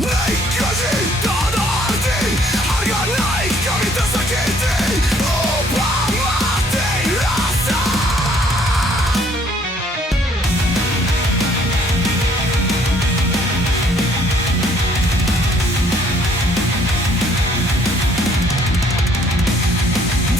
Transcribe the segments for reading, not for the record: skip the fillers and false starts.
naik gaji, tak ada arti. Harga naik, kami tersakiti. Upah mati rasa.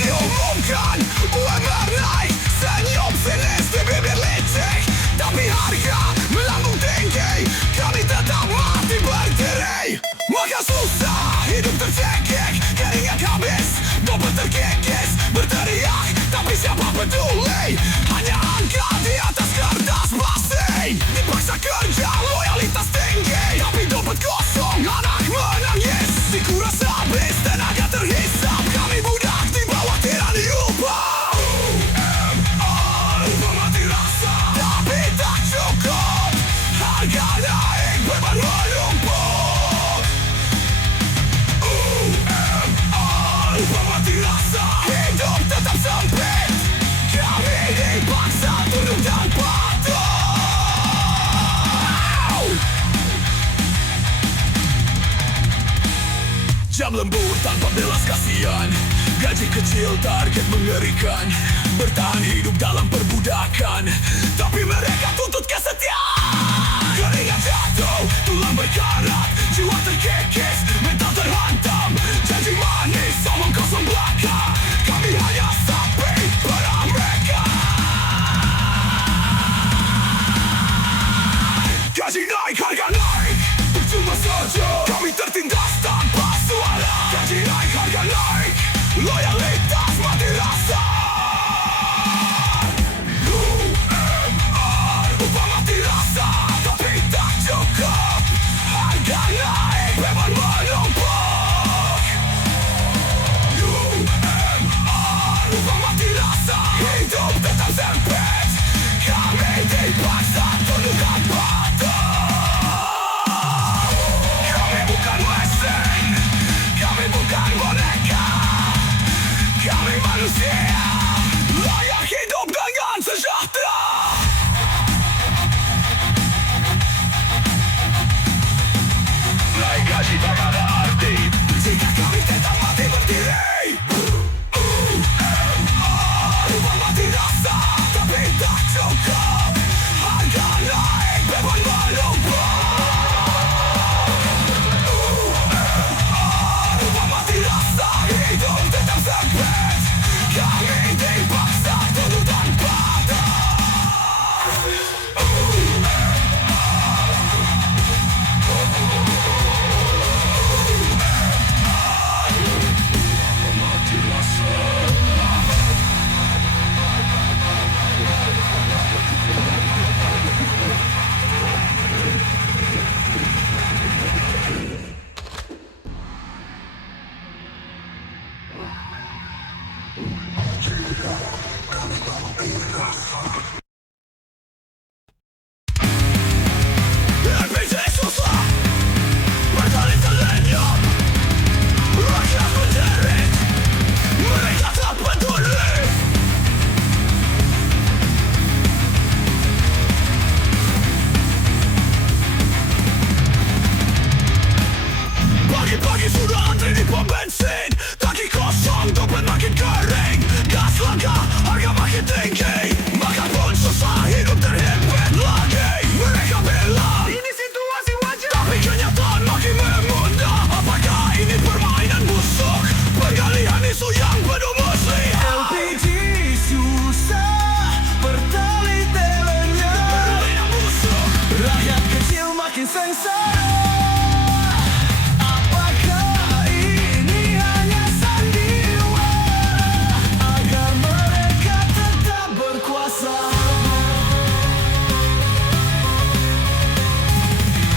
Diumumkan UMR naik, senyum sinis di bibir licik. Tapi harga melambung tinggi, kami tetap mati berdiri. Maka susah, hidup tercekik, keringat habis, dompet terkikis. Berteriak, tapi siapa peduli? Hanya angka di atas kertas pasti. Dipaksa kerja, loyalitas tinggi, tapi dompet kosong, anak menangis. Dikuras habis, tenaga terhisap, kami budak di bawah tirani upah. UMR, upah mati rasa, tapi tak cukup. Harga naik, beban menumpuk. UMR, upah mati rasa, hidup tetap sempit. Kami dipaksa tunduk dan patuh. Jam lembur tanpa belas kasihan, gaji kecil, target mengerikan. Bertahan hidup dalam perbudakan, tapi mereka tuntut kesetiaan. Keringat jatuh, tulang berkarat, jiwa terkikis, mental terhantam. Janji manis, omong kosong belaka, kami hanya sapi pada mereka. Gaji naik, harga naik, percuma saja kami tertindas tanpa suara. Gaji naik, harga naik, loyalitas mati rasa. UMR, upah mati rasa, tapi tak cukup. Harga naik, beban menumpuk. UMR, upah mati rasa, hidup tetap sempit. Kami dipaksa tunduk dan patuh. Kami bukan mesin, kami bukan boneka. Kami manusia, layak hidup dengan sejahtera. Naik gaji tak ada arti jika kami tetap mati berdiri. UMR, upah mati rasa, tapi tak cukup. Harga naik, beban menumpuk. UMR, upah mati rasa, hidup tetap sempit. Kami dipaksa tunduk dan patuh. RPG susah, berkali terlenyap. Rakyat menjerit, mereka tak peduli. Pagi-pagi sudah antri di pom bensin, tangki kosong, dompet makin kering. Gas langka, harga makin tinggi, makan pun susah, hidup terhimpit lagi. Mereka bilang ini situasi wajar, tapi kenyataan makin memunda. Apakah ini permainan busuk, pergalian isu yang penuh muslihat? LPG susah, pertalite lenyap. Rakyat kecil makin sengsara. Apakah ini hanya sandiwara agar mereka tetap berkuasa?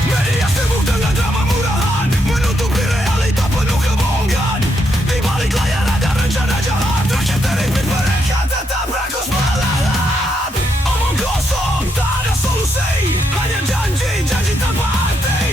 Media sibuk dengan drama murahan, menutupi realita penuh kebohongan. Di balik layar ada rencana jahat, rakyat terhimpit, mereka tetap rakus melahap. Omong kosong, tak ada solusi, hanya janji tanpa arti.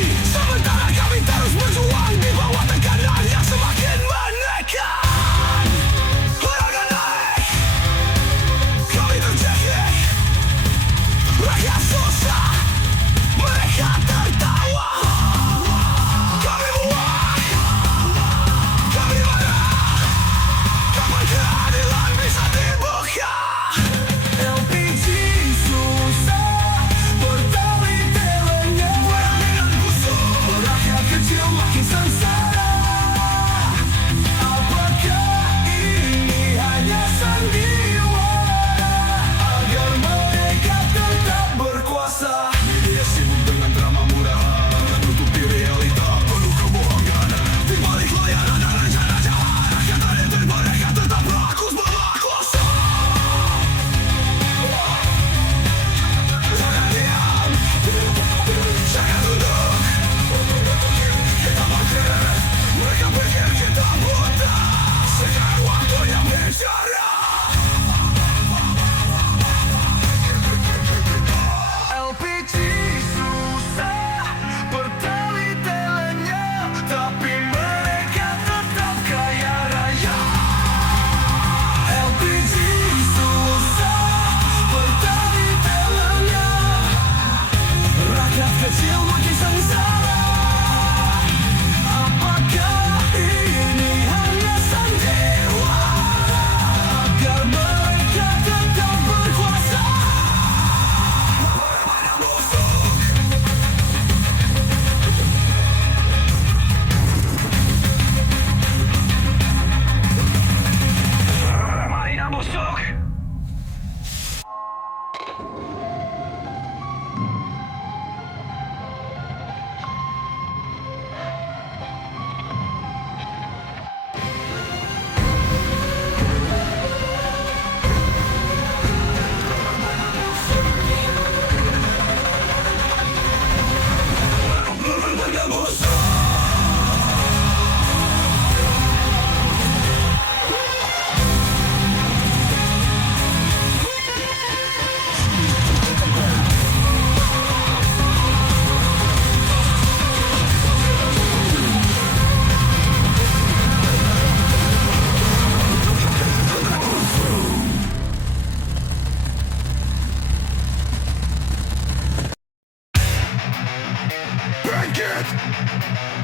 bangkit.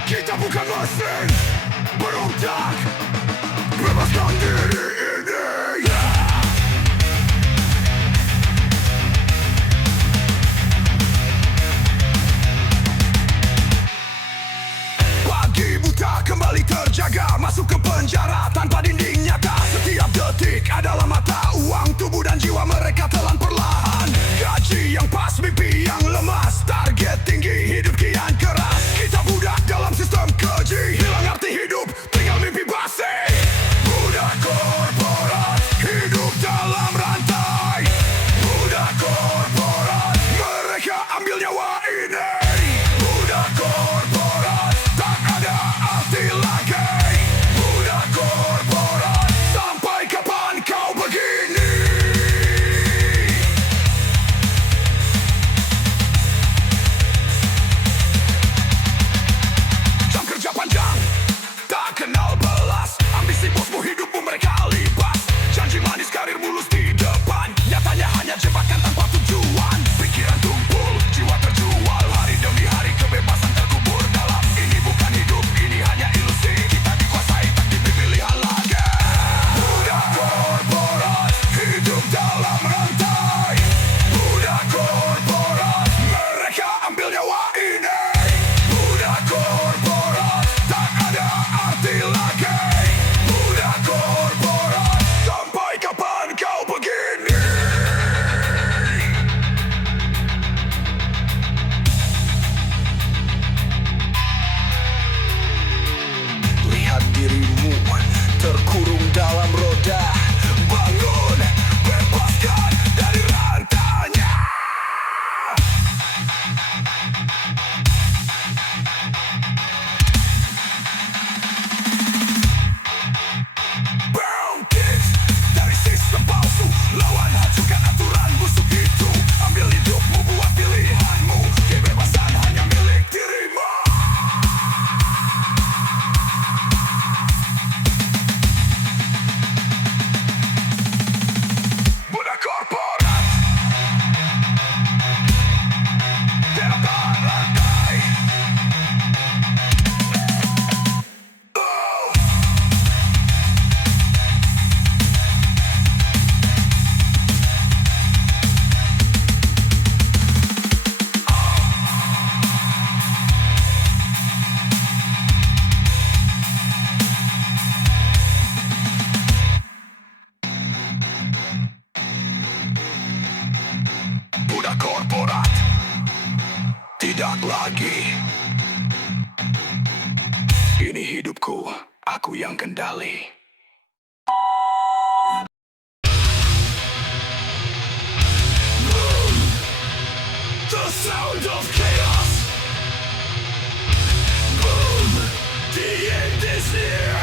Kita bukan mesin berontak, bebaskan diri ini. Pagi buta kembali terjaga, masuk ke penjara tanpa dinding nyata. Setiap detik adalah mata uang, tubuh dan jiwa mereka telan perlahan. Gaji yang pas, mimpi yang lemas, target tinggi, hidup kian keras. Kita budak dalam sistem keji, hilang arti hidup, tinggal mimpi basi. Budak korporat, hidup dalam rantai. Budak korporat, mereka ambil nyawa ini. Budak korporat, tak ada arti lagi. Budak korporat, sampai kapan kau begini? Jam kerja panjang, tak kenal belas. Ambisi bosmu, hidupmu mereka libas. Janji manis, karir mulus di depan, nyatanya hanya jebakan tanpa tujuan. Pikiran tumpul, jiwa terjual, hari demi hari kebebasan terkubur dalam. Ini bukan hidup, ini hanya ilusi. Kita dikuasai, tak diberi pilihan lagi. Budak korporat, hidup dalam rantai. Budak korporat, mereka ambil nyawa ini. Budak korporat, tak ada arti lagi. Budak korporat, sampai kapan kau begini? Lihat dirimu terkurung dalam roda. Bangun, bebaskan dari rantainya. Bangkit dari sistem palsu, lawan hancurkan aturan busuk itu. Ambil hidupmu, buat pilihanmu, kebebasan hanya milik dirimu. Budak korporat, tidak rantai. Budak korporat, tidak lagi. Ini hidupku, aku yang kendali. The sound of chaos. Boom, the end is near.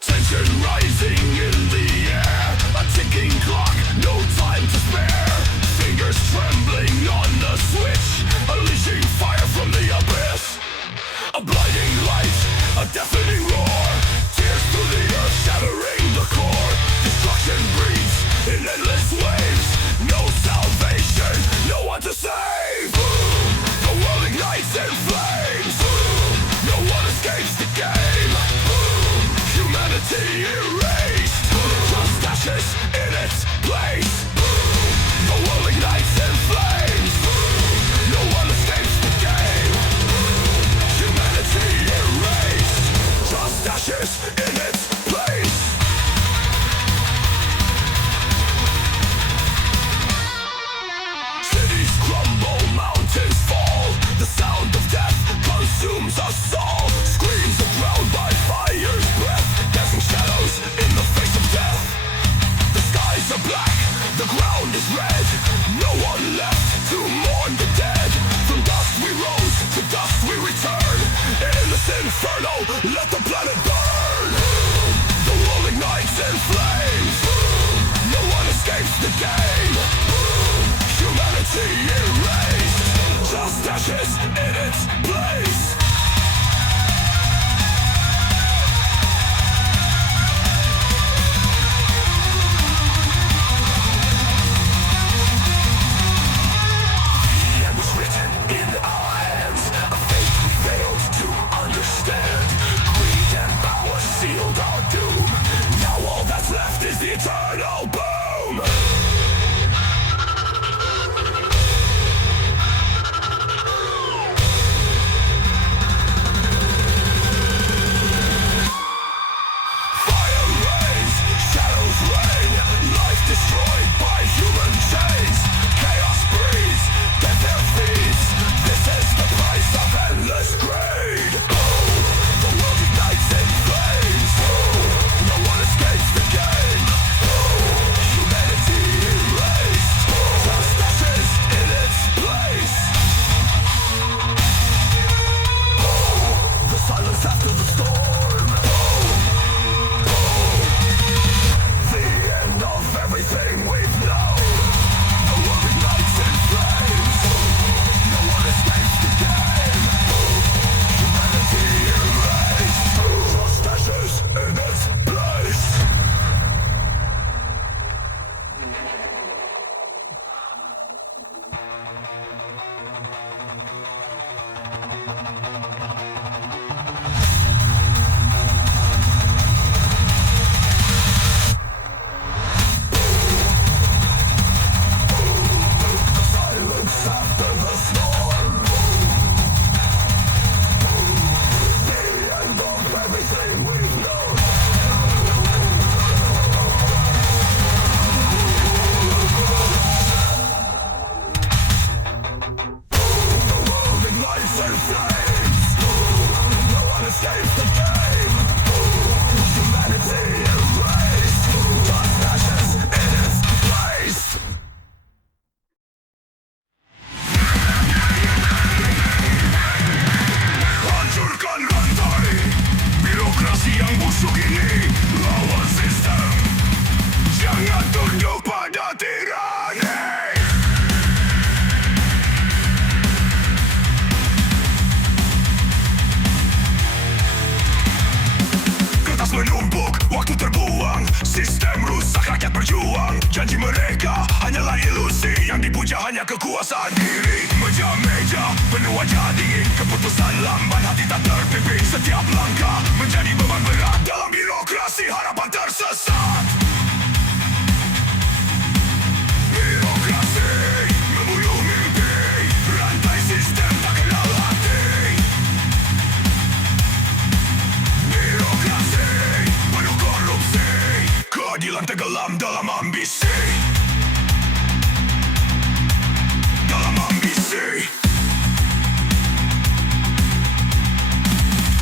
Tension rising in the air, a ticking clock, no time to spare. Fingers trembling on the switch, unleashing fire from the abyss. A blinding light, a deafening roar, tears through the earth, shattering the core. Destruction breeds in endless waves, no salvation, no one to save. The world ignites in flames, no one escapes the game. Humanity erased, just ashes in its place. The world ignites in flames, no one escapes the game. Humanity erased, just ashes in its place. Cities crumble, mountains fall. The sound of death consumes us all. Screams are drowned by fire's breath, dancing shadows in the face of death. The skies are black, the ground is red. No one left to mourn the dead. From dust we rose, to dust we return. In this inferno, let the planet burn. The world ignites in flames, no one escapes the game. Humanity erased, just ashes in its place. destroyed by human chains. Chaos breeds, death their feast. This is the price of endless greed. The world ignites in flames. No one escapes the game. Humanity erased, just ashes in its place. The silence after the storm. The end of everything we've known. The world ignites in flames. No one escapes the game. Humanity erased, just ashes in its place. Silence after the storm. The end of everything we've known. The world ignites in flames. No one escapes the game. Humanity erased, just ashes in its place. Hancurkan rantai birokrasi yang busuk ini. Lawan sistem, jangan tunduk pada tirani. Kertas menumpuk, waktu terbuang. Sistem rusak, rakyat berjuang. Janji mereka hanyalah ilusi. Yang dipuja hanya kekuasaan diri. Meja-meja penuh wajah dingin. Keputusan lamban, hati tak terpimpin. Setiap langkah menjadi beban berat. Dalam birokrasi harapan tersesat. Birokrasi membunuh mimpi. Rantai sistem tak kenal hati. Birokrasi penuh korupsi. Keadilan tenggelam dalam ambisi. Dalam ambisi.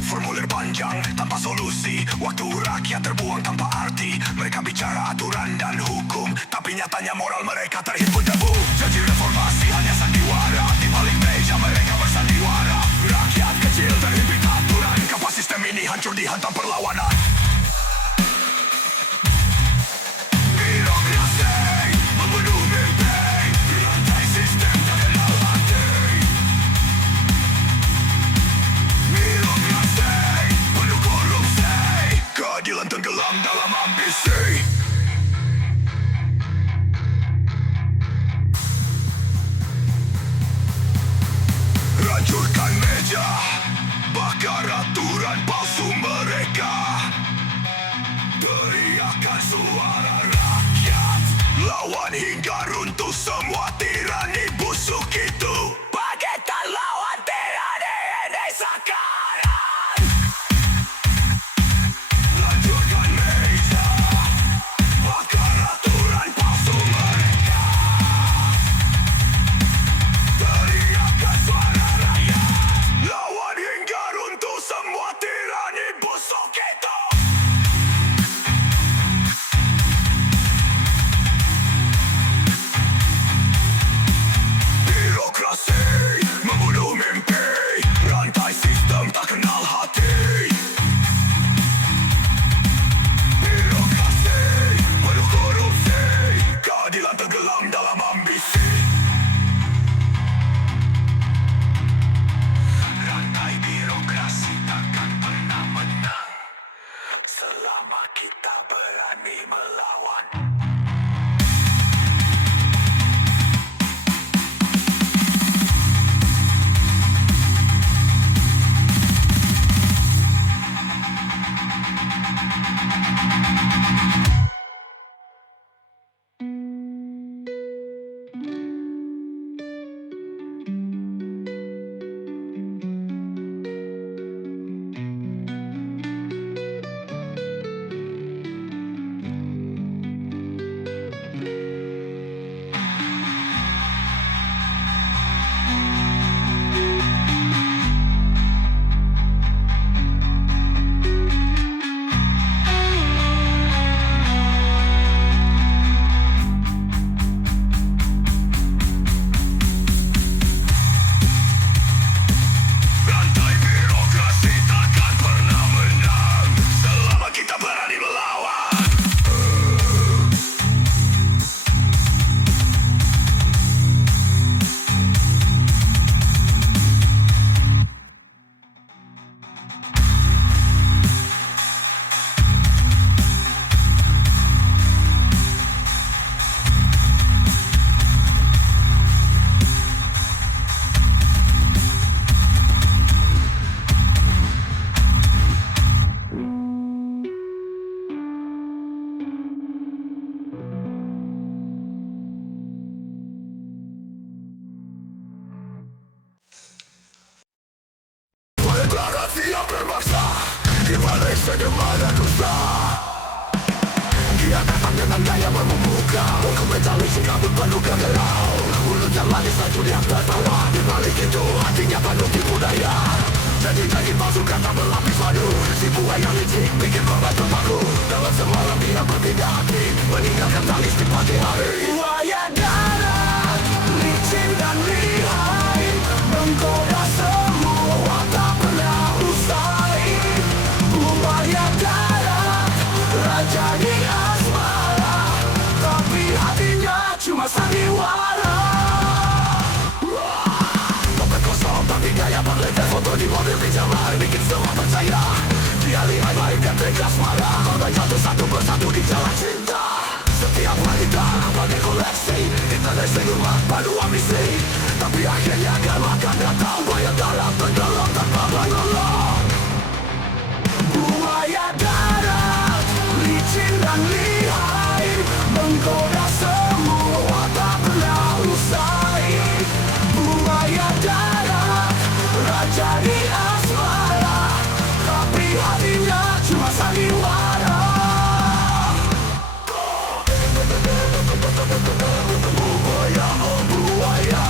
Formulir panjang tanpa solusi. Waktu rakyat terbuang tanpa arti. Mereka bicara aturan dan hukum, tapi nyatanya moral mereka terhimpun debu. Janji reformasi hanya sandiwara. Di balik meja mereka bersandiwara. Rakyat kecil terhimpit aturan. Kapan sistem ini hancur dihantam perlawanan. Birokrasi membunuh mimpi. Rantai sistem tak kenal hati. Birokrasi penuh korupsi. Keadilan tenggelam dalam ambisi. Hancurkan meja, bakar aturan palsu mereka. Teriakan suara rakyat, lawan hingga runtuh semua tirani busuk itu. Bangkitkan lawan tirani ini sekarang. Hancurkan meja, bakar aturan palsu mereka. Teriakan suara rakyat, lawan hingga runtuh semua tirani busuk itu. Birokrasi membunuh mimpi. Rantai sistem tak kenal hati. Birokrasi penuh korupsi. Keadilan tenggelam dalam ambisi. Rantai birokrasi takkan pernah menang selama kita berani melawan. Segimana dusta dia datang dengan gaya membuka komentar sikap penuh kegelau mulutnya manis laju dia tertawa di balik itu hatinya penuh tipu daya jadi palsu kata berlapis madu si buaya yang licik bikin korban terpaku dalam semalam dia berpindah hati meninggalkan tangis di pagi hari. Buaya darat licin dan lihai menggoda semua tak pernah usai. Buaya darat raja di asmara tapi hatinya cuma sandiwara. Dompet kosong tapi gaya berlebar foto di mobil pinjaman bikin semua percaya dia lihai dan tegas marah korban jatuh satu persatu di jalan cinta. Setiap wanita pakai koleksi internet rumah baru ambisi tapi akhirnya akan datang buaya darat tenggelam tanpa menolong. Buaya darat licin dan lihai menggoda semua tak pernah usai. Buaya darat raja di asmara tapi hatinya cuma sandiwara. Buaya oh buaya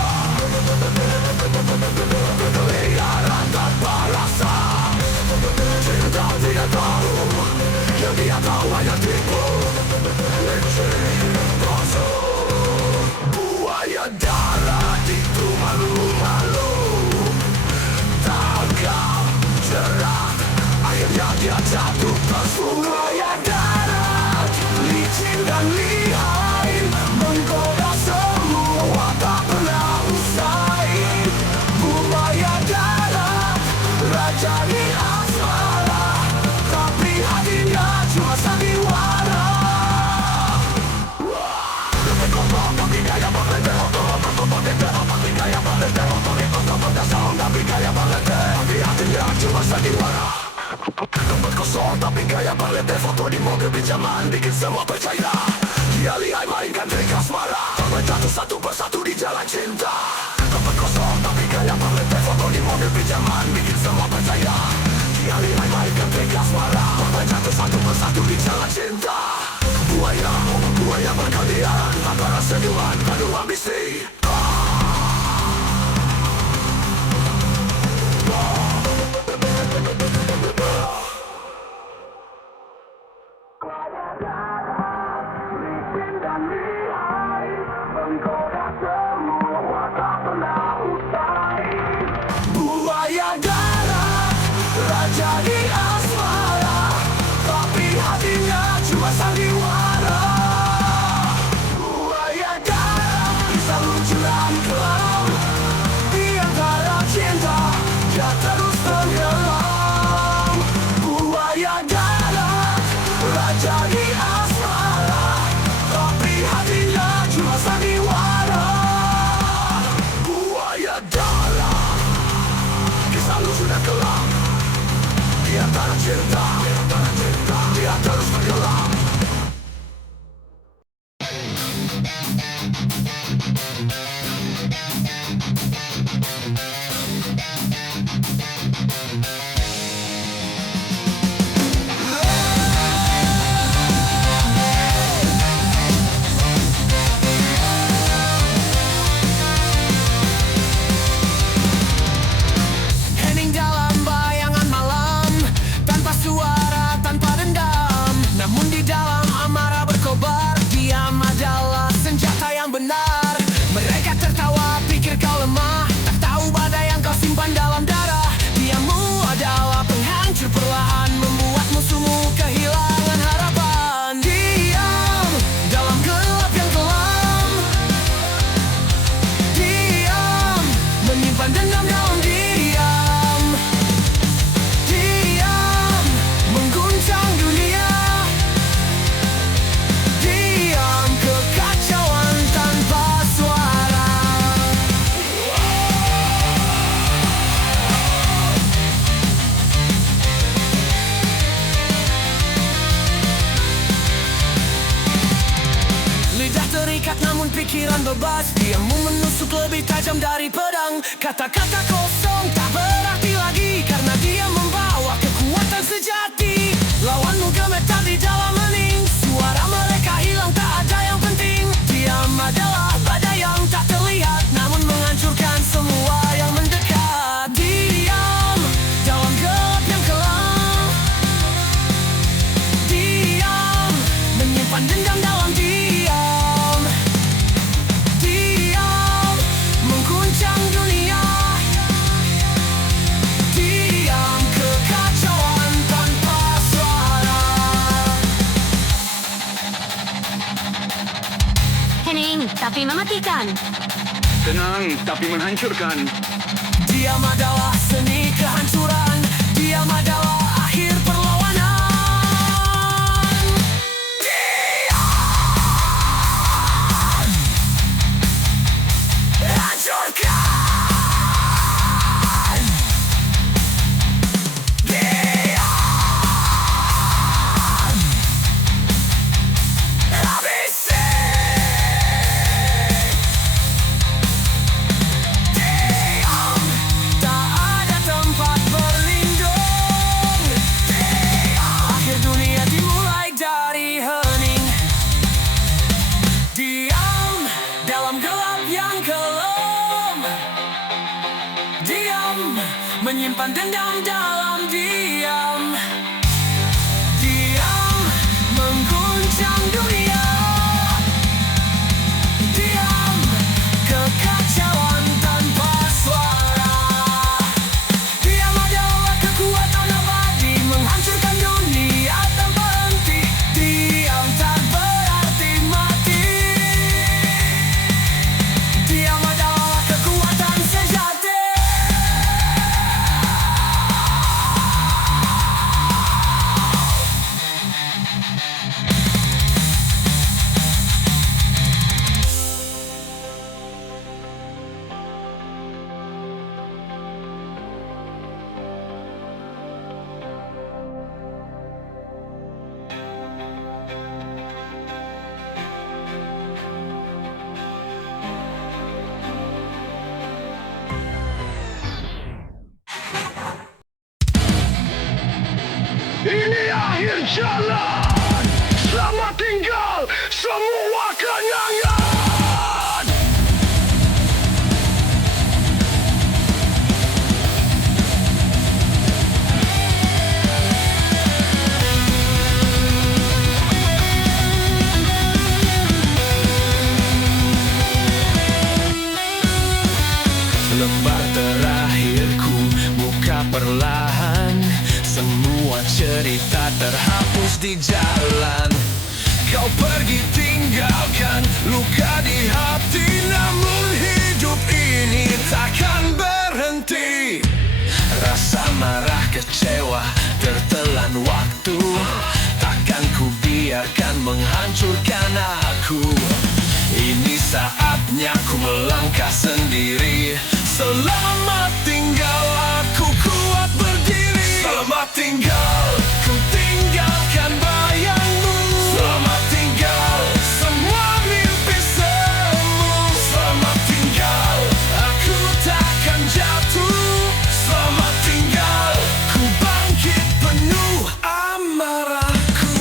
berkeliaran tanpa rasa cinta tidak tahu yang dia tahu hanya tipu licin palsu. Buaya darat itu malu-malu tangkap jerat akhirnya dia jatuh tersungkur. Buaya darat licin dan lihai menggoda semua tak pernah usai. Buaya darat raja di asmara tapi hatinya cuma sandiwara. Dompet kosong tapi gaya berlebar tapi gaya berlebar tapi gaya berlebar tapi hatinya cuma sandiwara. Dompet kosong tapi gaya berlebar foto di mobil pinjaman bikin semua percaya dia lihai mainkan trik asmara korban jatuh satu persatu di jalan cinta. Dompet kosong tapi gaya berlebar foto di mobil pinjaman bikin semua percaya dia lihai mainkan trik asmara korban jatuh satu persatu di jalan cinta. Buaya berkeliaran antara senyuman penuh ambisi. Buaya darat raja di asmara tapi hatinya cuma sandiwara. Buaya darat bisa luncuran ke laut di antara cinta dia terus tenggelam. Buaya darat raja di asmara tapi hatinya cuma sandiwara. Buaya darat kisah lu sudah kelam di antara cinta dia terus tenggelam. Hening dalam bayangan malam tanpa suara, tanpa dendam. Namun di dalam amarah berkobar, diam adalah senjata yang benar. Mereka tertawa, pikir kau lemah, tak tahu badai yang kau simpan dalam darah. Diammu adalah penghancur perlahan, membuat musuhmu kehilangan harapan. Diam dalam gelap yang kelam, diam menyimpan dendam dalam diam. Diam mengguncang dunia, diam kekacauan tanpa suara. Lidah terikat namun pikiran bebas, diammu menusuk lebih tajam dari pedang. Kata-kata kosong tak berarti lagi karena dia membawa kekuatan sejati. Lawanmu gemetar di dalam hening, suara mereka hilang, tak ada yang penting. Diam adalah badai yang tak terlihat, namun menghancurkan semua yang mendekat. Diam dalam gelap yang kelam. Diam menyimpan dendam dalam diam. Diam mengguncang dunia. Diam kekacauan tanpa suara. Hening, tapi mematikan. Tenang, tapi menghancurkan. Diam adalah seni kehancuran. Diam adalah akhir perlawanan. Diam hancurkan. Diam habisi. Diam tak ada tempat berlindung. Diam akhir dunia dimulai dari hening. Diam dalam gelap yang kelam. Diam menyimpan dendam dalam diam. Diam mengguncang dunia. Diam kekacauan tanpa suara. Diam adalah kekuatan abadi, menghancurkan dunia tanpa henti. Diam tak berarti mati. Diam adalah kekuatan sejati. Ini akhir jalan. Selamat tinggal semua kenangan. Lembar terakhirku buka perlahan. Semua cerita terhapus di jalan. Kau pergi tinggalkan luka di hati, namun hidup ini takkan berhenti. Rasa marah kecewa tertelan waktu, takkan ku biarkan menghancurkan aku. Ini saatnya ku melangkah sendiri. Selamat tinggal, aku kuat berdiri. Selamat tinggal, ku tinggalkan bayangmu. Selamat tinggal, semua mimpi semu. Selamat tinggal, aku takkan jatuh. Selamat tinggal, ku bangkit penuh amarahku.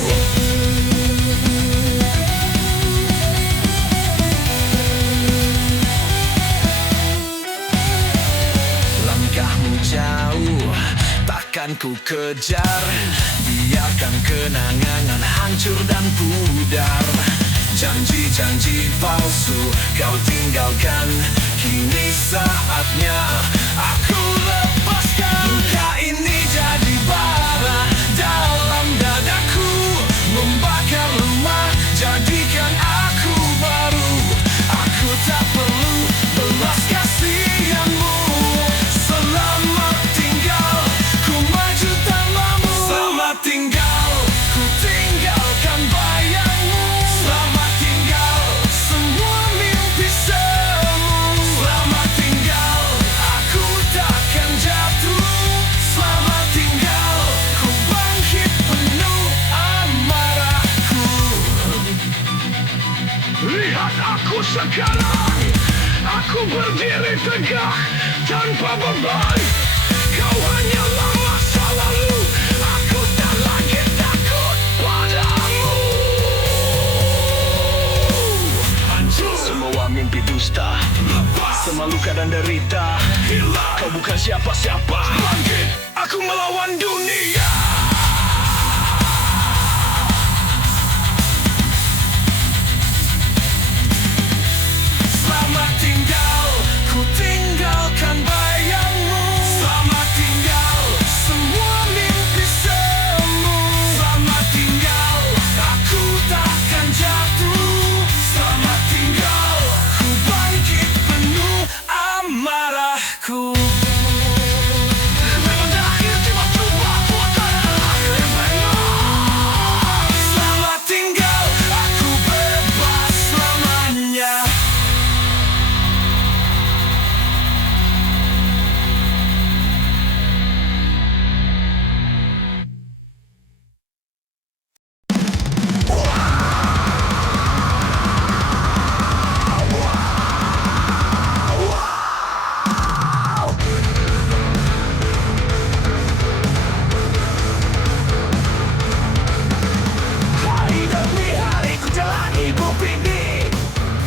Langkahmu jauh, takkan ku kejar. Biarkan kenangan hancur dan pudar. Janji-janji palsu kau tinggalkan. Kini saatnya aku lepaskan. Luka ini jadi bara dalam dadaku, membakar lemah, jadikan aku baru. Aku tak perlu belas kasihanmu. Selamat tinggal, ku maju tanpamu. Selamat tinggal, ku tinggalkan bayangmu. Selamat tinggal, semua mimpi semu. Selamat tinggal, aku takkan jatuh. Selamat tinggal, ku bangkit penuh amarahku. Lihat aku sekarang. Aku berdiri tegak tanpa beban. Kau hanyalah masa lalu. Aku tak lagi takut. luka dan derita. Hilang, kau bukan siapa-siapa. Bangkit, aku melawan dunia. Selamat tinggal, ku tinggalkan bayangmu. Selamat tinggal, semua mimpi semu. Selamat tinggal, aku takkan jatuh. Selamat tinggal, ku bangkit penuh amarahku. Selamat tinggal, aku bebas selamanya. Hari demi hari ku jalani hidup ini,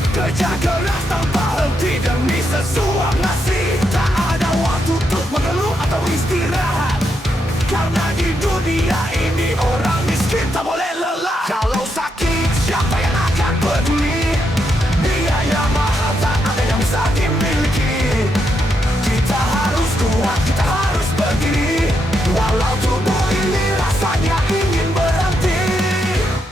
kerja keras tanpa henti demi sesuap nasi. Tak ada waktu untuk mengeluh atau istirahat, karena di dunia ini orang miskin tak boleh lelah. Kalau sakit siapa yang akan peduli? Biaya mahal tak ada yang bisa dimiliki. Kita harus kuat, kita harus berdiri, walau tubuh ini rasanya ingin berhenti.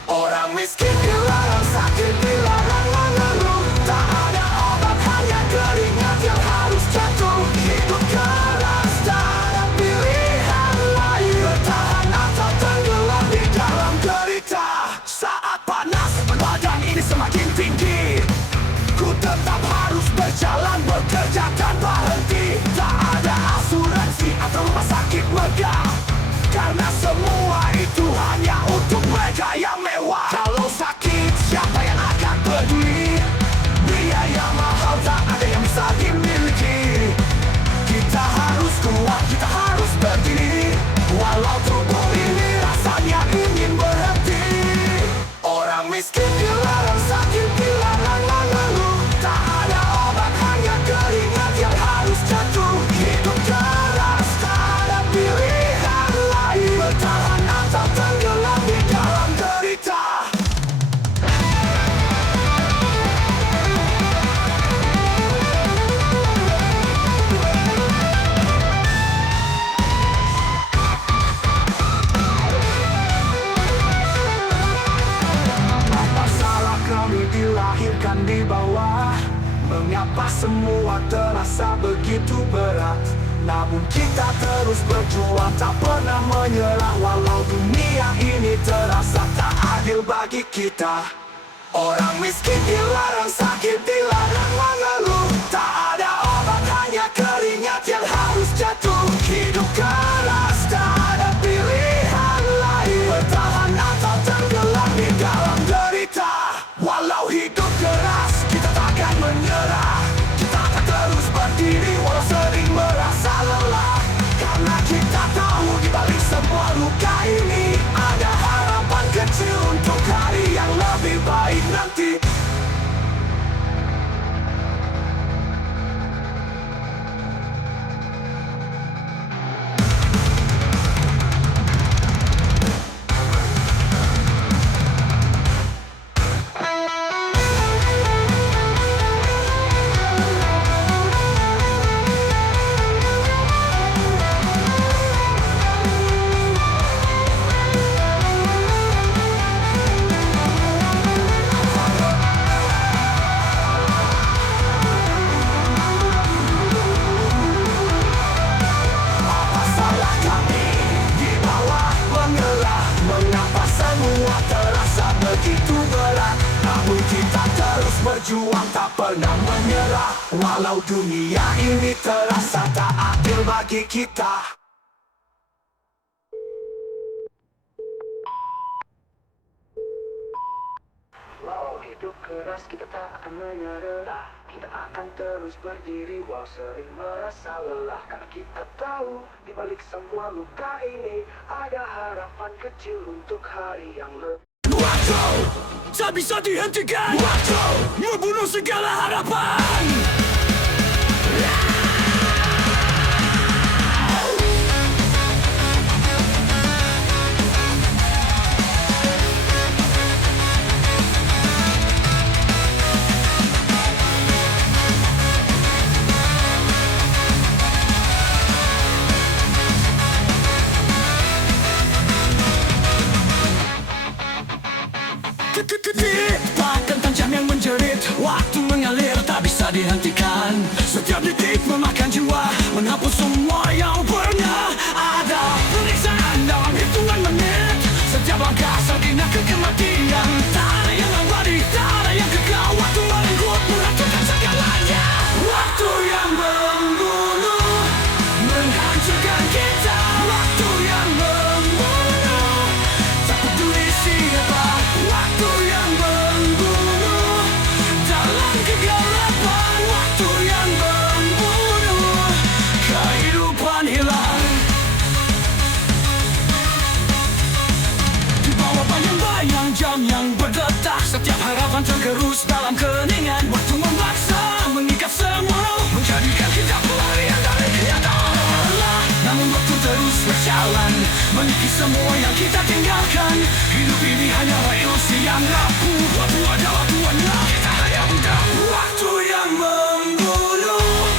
Orang miskin dilarang, sakit dilarang mengeluh. Tak ada obat, hanya keringat yang harus jatuh. Hidup keras, tak ada pilihan lain. Bertahan atau tenggelam di dalam derita. Saat panas, badan ini semakin tinggi, ku tetap harus berjalan, bekerja tanpa henti. Tak ada asuransi atau rumah sakit megah, karena semua itu hanya untuk mereka yang mewah. Kalau sakit, siapa yang akan peduli? Biaya mahal tak ada yang bisa dimiliki. Kita harus kuat, kita harus berdiri, walau tubuh ini rasanya ingin berhenti. Orang miskin dilarang, sakit dilarang mengeluh. Tak ada obat, hanya keringat yang harus jatuh. Hidup keras, tak ada pilihan lain. Bertahan atau tenggelam di dalam derita. Apa salah kami dilahirkan di bawah? Mengapa semua terasa begitu berat? Namun kita terus berjuang, tak pernah menyerah. Walau dunia ini terasa tak adil bagi kita. Orang miskin dilarang, sakit dilarang mengeluh. Tak ada obat, hanya keringat yang harus jatuh. Hidup keras, tak ada pilihan lain. Bertahan atau tenggelam di dalam derita. Walau hidup keras, kita takkan menyerah. Kita akan terus berdiri walau sering merasa lelah, karena kita tahu di balik semua luka ini ada harapan kecil untuk hari yang lebih baik nanti. berjuang tak pernah menyerah. Walau dunia ini terasa tak adil bagi kita. Walau hidup keras kita tak akan menyerah. Kita akan terus berdiri walau sering merasa lelah. Karena kita tahu di balik semua luka ini ada harapan kecil untuk hari yang lebih. Waktu tak bisa dihentikan, waktu membunuh segala harapan. Bahkan tajam yang menjerit, waktu mengalir tak bisa dihentikan. Setiap detik memakan jiwa, menghapus semua yang pernah ada. Peliksaan dalam hitungan menit, setiap langkah sarjina ke kematian. Tak ada yang abadi, tak ada yang kekal. Waktu merenggut, menghancurkan segalanya. Waktu yang membunuh, menghancurkan kita. Waktu yang membunuh, tak peduli siapa. Waktu yang membunuh, dalam kegelapan. Waktu yang membunuh, kehidupan hilang. Di bawah bayang-bayang jam yang berdetak, setiap harapan tergerus dalam keningan. Waktu memaksa mengikat semua, menjadikan kita pelarian dari kenyataan. Namun waktu terus berjalan, meniki semua yang kita tinggalkan. Hidup ini hanyalah ilusi yang rapuh. Waktu adalah tuannya, kita hanya budak. Waktu yang membunuh,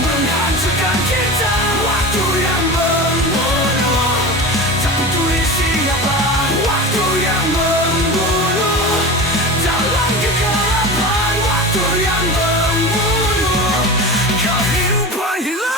menghancurkan kita. Waktu yang membunuh, tak peduli siapa. Waktu yang membunuh, dalam kegelapan. Waktu yang membunuh, kehidupan hilang.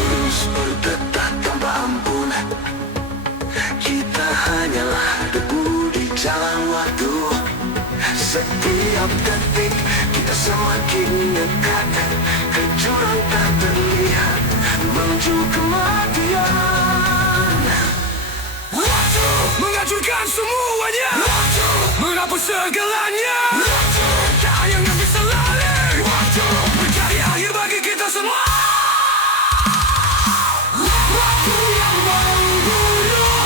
Terus berdetak tanpa ampun. Kita hanyalah debu di jalan waktu. Setiap detik kita semakin dekat ke jurang tak terlihat menuju kematian. Waktu menghancurkan semuanya. Waktu menghapus segalanya. Waktu tak ada yang bisa lari. Waktu mencari akhir bagi kita semua. Waktu yang membunuh,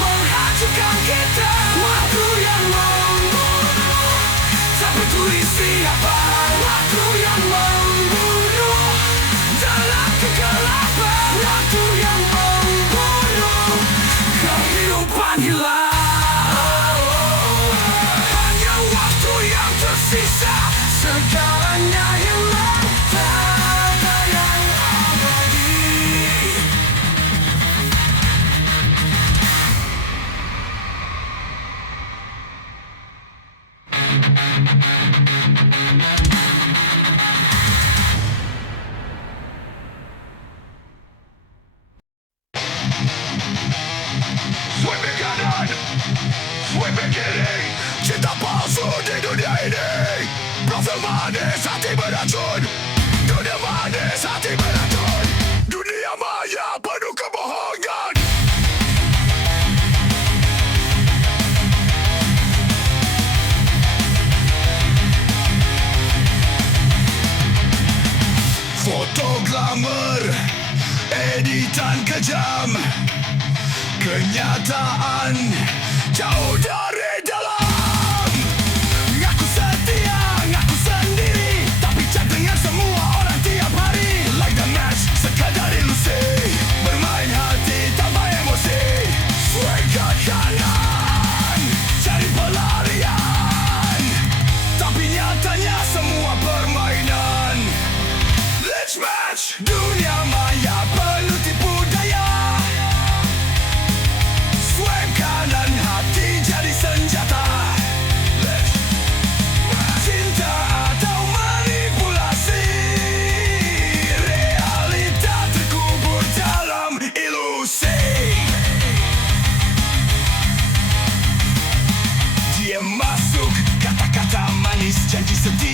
menghancurkan kita. Waktu yang membunuh, tak peduli siapa. Waktu yang membunuh, dalam kegelapan. Waktu yang membunuh, kehidupan hilang. Hanya waktu yang tersisa, segalanya hilang. Tak ada yang abadi. Sweeping kanan, sweeping kiri. Cinta palsu di dunia ini. Profil manis, hati beracun. Dunia manis, hati beracun. Dunia maya penuh kebohongan. Foto glamour, editan kejam. Kenyataan jauh dari dalam. Ngaku setia, ngaku sendiri, tapi chat dengan semua orang tiap hari. Like the match, sekadar ilusi. Bermain hati tanpa emosi. Swing ke kanan, cari pelarian. Tapi nyatanya semua permainan. Let's match. Dunia maya penuh tipu daya. Swing kanan, hati jadi senjata. Cinta atau manipulasi, realita terkubur dalam ilusi. Dia masuk kata-kata manis, janji setia.